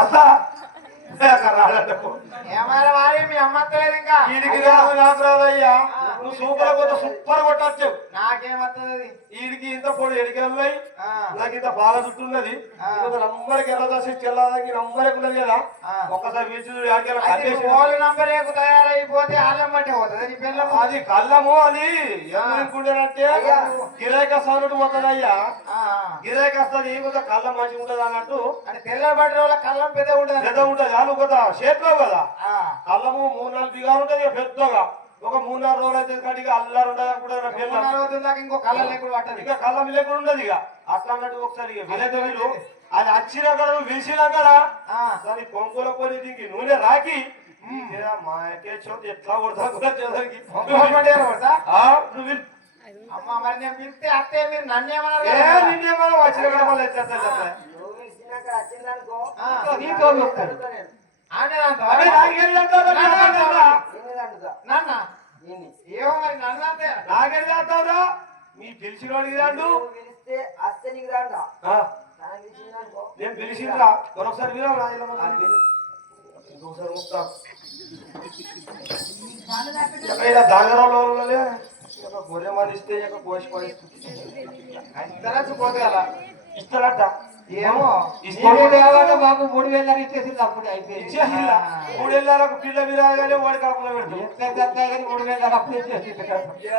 అట్లా ఏమైనా వారి మీ అమ్మ తెలియదు ఇంకా ఈడికి రాదు నాకు రాదయ్యా. నువ్వు సూపర్ కొత్త సూపర్ కొట్టచ్చు. నాకేమవుతుంది ఈడికి ఇంత పొడి ఎడికెళ్ళాయి, నాకు ఇంత బాగా చుట్టున్నది. నంబర్కి ఎల్లదాసి చెల్లదాకి నంబర్కి ఉన్నది కదా. ఒక్కసారి పిలిచి ఓళ్ళు నంబర్ తయారైపోతే ఆలమ్మటే పోతుంది పిల్లలు. అది కళ్ళము, అది ఎందుకుంటేనంటే గిరాయికి వస్తానట్టు పోతుంది అయ్యా. గిరాయికి వస్తుంది కొంచెం కళ్ళం మంచిగా ఉంటది అన్నట్టు. అంటే తెల్ల బట్ట వాళ్ళ కళ్ళం పెద్ద ఉంటుంది, పెద్ద ఉంటుంది. వాళ్ళు కదా షేప్ లో కదా కళ్ళము 3-4 బిగాలు ఉంటుంది పెద్దగా. ఒక 3-4 రోజులు అయితే కాడికి అల్లారు ఉండదు. ఇంకో కళ్ళ లేకుండా పట్టదు, ఇంకా కళ్ళం లేకుండా ఉండదు. ఇక అట్లా అన్నట్టు ఒకసారి విలేదలు అది వచ్చినా కదా నువ్వు పిలిచినా కదా దాని కొంగుల కొని దీనికి నూనె రాకి మా ఎట్లా కొడతా నువ్వు అమ్మ. మరి నేను పిలిస్తే అత్తే మీరు నన్నేమన్నారు? నిన్నేమన్నా వచ్చిన మీ పిలిచిన వాడికి రాండు, నేను పిలిచిందా మరొకసారి దాగరంలో గొర్రె మనిస్తే కోసి పడిస్తే పోతే ఇస్తారట. ఏమో బాబు 3,000 ఇచ్చేసింది అప్పుడు అయిపోయింది. 3,000 పిల్ల విరాగానే వాడి కాకుండా పెడతాడు. 3,000 అప్పుడు ఇచ్చేసింది.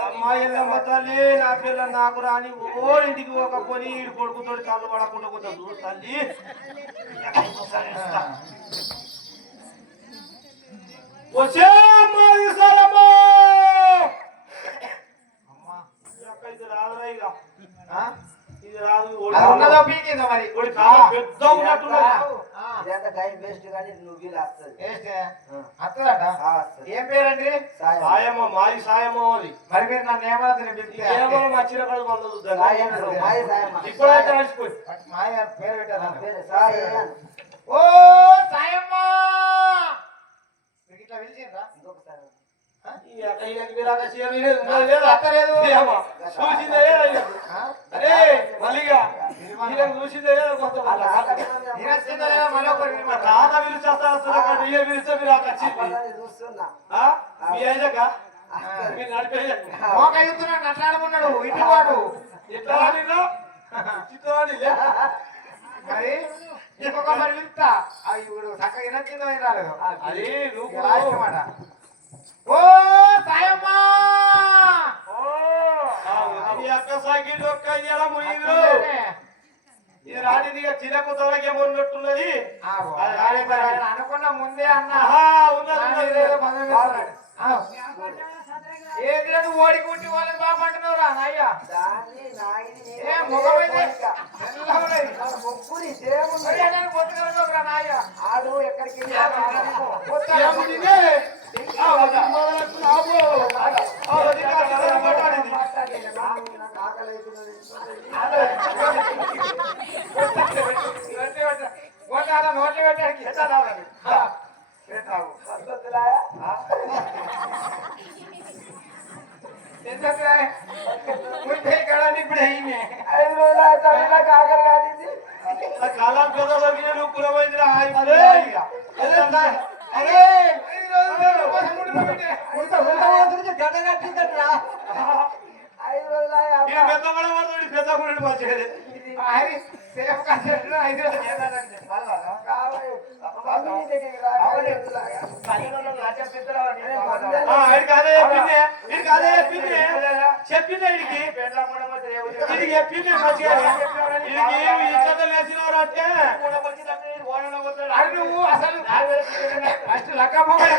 అమ్మాయిల్లమ్మ తల్లి నా పిల్ల నాకు రాని ఓ ఇంటికి ఒక కొని ఈడు కొడుకుతో కళ్ళు పడకుండా కొంచెం చూడు తల్లి. వచ్చే అమ్మాయి సారమ్మా ఇది రాదురా. ఇక ఇది రాదు. మరి పెద్ద ఉన్నట్టున్నది. ఏం పేరండి? సాయమ్మ, మాది సాయమ్మ. అది మరి మీరు నన్ను ఏమన్నా నచ్చిన కాదు మనం ఇప్పుడైతే నడిచిపోయి మాయ పేరు పెట్టారా? ఓ సాయమ్మ ఇట్లా పిలిచిండ్రా? నట్లాడుకున్నాడు ఇంటి వాడు. ఎట్లా మరి ఇంకొక మరి పిలుస్తా ఇప్పుడు చక్కగా వినొచ్చిందో రాలేదు. అది మాట. ఓ సాయమ్మా అక్క సాగిలు ఒక్క మునిగిరు. ఇది రాని చిరకు తొలగే ఉన్నట్టున్నది. అనుకున్న ముందే అన్నా ఏది లేదు ఓడికి ఉండి వాళ్ళని బాగుంటున్నావురా అయ్యా. పొత్తుకరా నాయ్య ఆడు ఎక్కడికి నోట్లు పెట్టడానికి ఇప్పుడు అయింది 5 రోజులు కాకర కాటింది. కాలం పెద్ద దొరికిన కులమైంది. చెప్పింది నువ్వు అసలు లక్కమ్మడి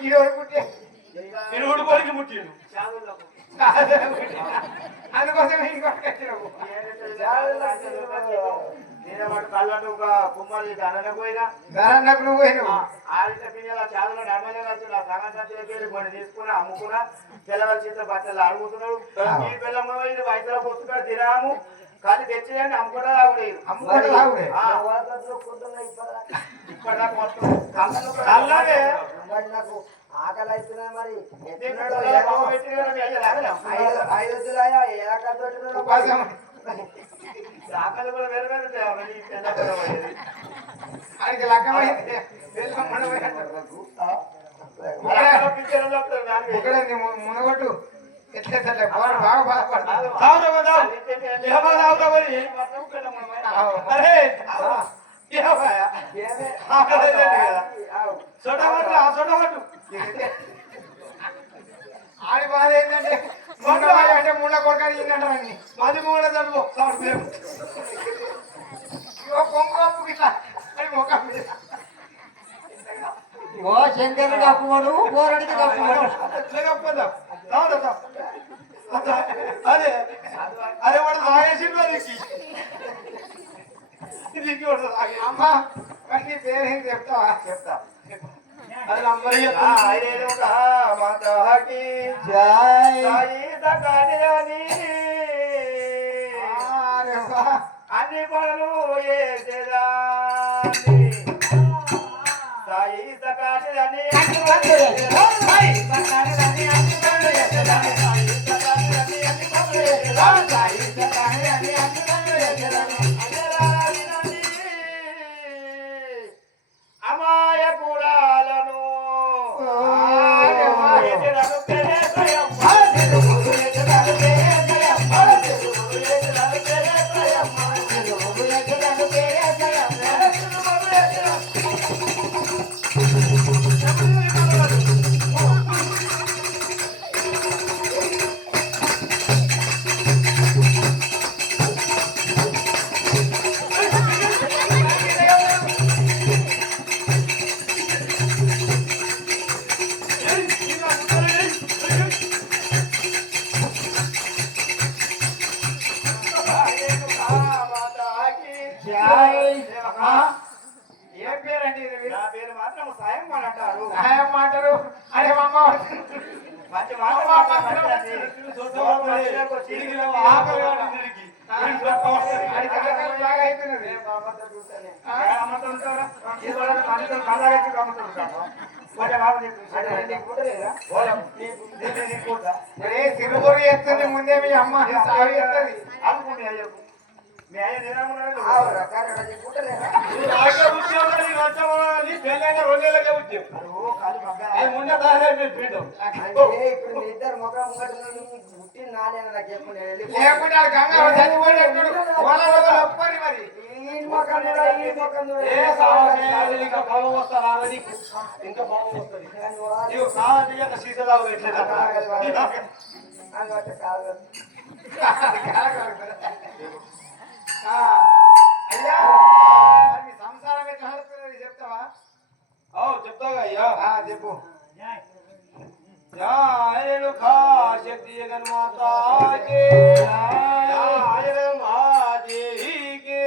గిడోడుకుంటే తిరుగుడు కొరికి ముట్టిండు. అందుకోసం ఇంకొకరు కళ్ళకు ఒక కుమ్మరి ధనకు పోయినా నువ్వు పోయినావు. ఆడిత పిల్లల చాదలో నమ్మలే వచ్చి నా సంగతి కొన్ని తీసుకుని అమ్ముకున్నా. పిల్లల చేత బట్టలు అడుగుతున్నాడు. ఈ పిల్లమ్మ వయసులో పొత్తుగా తిరాము కానీ తెచ్చేయండి అమ్ముకుంటా రావులేదు. ఇప్పటిదాకా అలాగే ఆకలి అవుతున్నా మరి 5 శాఖలు కూడా వేరు వేరు తేవాలి. నీ పెళ్ళ కూడా పోయేది. ఆయనకి లగ్గమైంది పిల్లలు అలా పిక్చర్లో అప్పుడు నాకు ఒకడే నీ మునగొట్టు ఎట్లా బాగా బాధపడతాడు అరే సొట్టబట్టు ఆడి బాధ ఏంటంటే అంటే ముళ్ళ కొడుకని ఇంకంటారని మది మూడ చదువు కొంగు ఇట్లా అని ముఖం మీద ఓ శంకరుడు కప్పుకోడు పోరడికి కప్పుకోడు అదే అరే వాడు తాగేసి అమ్మా మరి నీ పేరేం చెప్తావా చెప్తా. అది నంబర్ మాతాకి జై సాయి సకాని అరే వా అన్ని పనులు చేసేదాన్ని సాయి సకాని అని అమాయ కూడాలను ఏం పేరండి ఇది నా పేరు మాత్రం సాయం అని అంటారు. సహాయం మాటలు అరే అమ్మ మంచి మాట మాట్లాడాలి. బాగా అయిపోయినది అరే సిరుగోరు ఎత్తుంది ముందే మీ అమ్మ సాగు ఎత్తది లేకుంటే గంగా చచ్చిపోయినట్టు ఒప్పని మరి ఇంకా భావం వస్తా ఇంకా భావం వస్తుంది సీసలాగా అయ్యా మీ సంసారం ఎట్లా నడుస్తున్నది చెప్తావా చెప్తాగా అయ్యా చెప్పు శక్తి జగన్మాతా महादेवी के